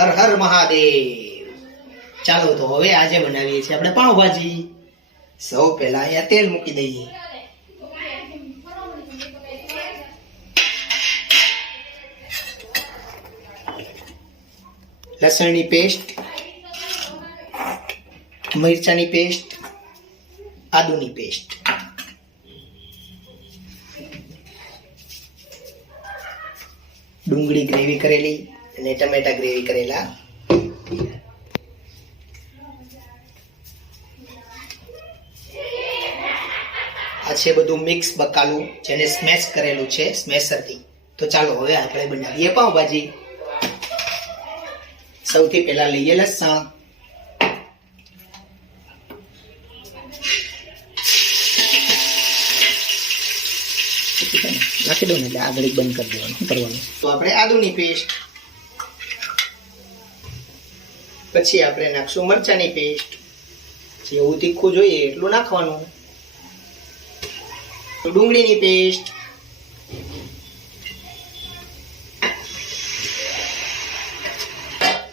હર હર મહાદેવ। ચાલો તો હવે આજે બનાવીએ છીએ આપણે પાવભાજી। સૌ પહેલા અહીંયા તેલ મૂકી દઈએ। લસણની પેસ્ટ, મરચાની પેસ્ટ, આદુની પેસ્ટ, ડુંગળી ગ્રેવી કરેલી અને ટમેટા ગ્રેવી કરેલા, આ છે બધું મિક્સ બકાલું જેને સ્મેશ કરેલું છે સ્મેશરથી। તો ચાલો હવે આપણે બનાવીએ પાવભાજી। સૌથી પહેલા લઈએ લસણ, નાખી દો ને એટલે આગળ બંધ કરી દેવાનું, શું કરવાનું। તો આપણે આદુની પેસ્ટ, પછી આપણે નાખશું મરચાની પેસ્ટ, જેવું તીખું જોઈએ એટલું નાખવાનું, ડુંગળીની પેસ્ટ,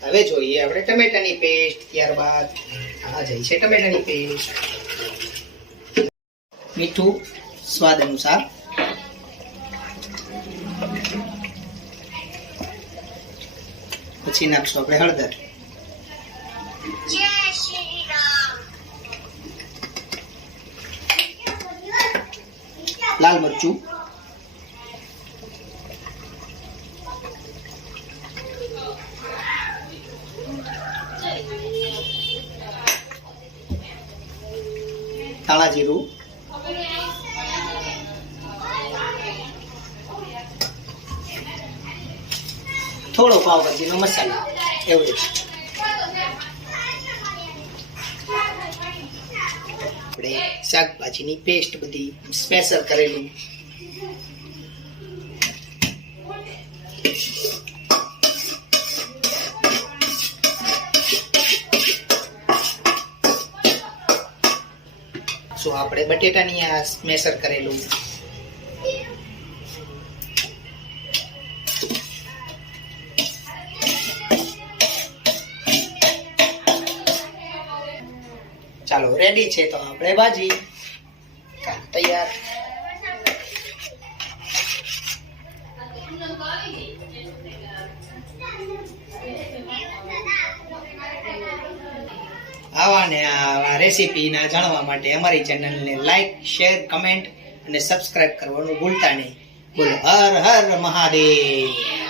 હવે જોઈએ આપણે ટમેટાની પેસ્ટ, ત્યારબાદ આ જાય છે ટમેટાની પેસ્ટ, મીઠું સ્વાદ અનુસાર, પછી નાખશું આપણે હળદર, લાલ મરચું, કાળા જીરું, થોડો પાવભાજીનો મસાલા, એવું આપણે શાકભાજીની પેસ્ટ બધી સ્પેશિયલ કરેલી, શું આપણે બટેટાની આ સ્મેશર કરેલું, ચાલો રેડી છે તો આપણે ભાજી તૈયાર। આવા ને આવા રેસીપી ના જાણવા માટે અમારી ચેનલને લાઈક, શેર, કમેન્ટ અને સબસ્ક્રાઇબ કરવાનું ભૂલતા નહીં। બોલો હર હર મહાદેવ।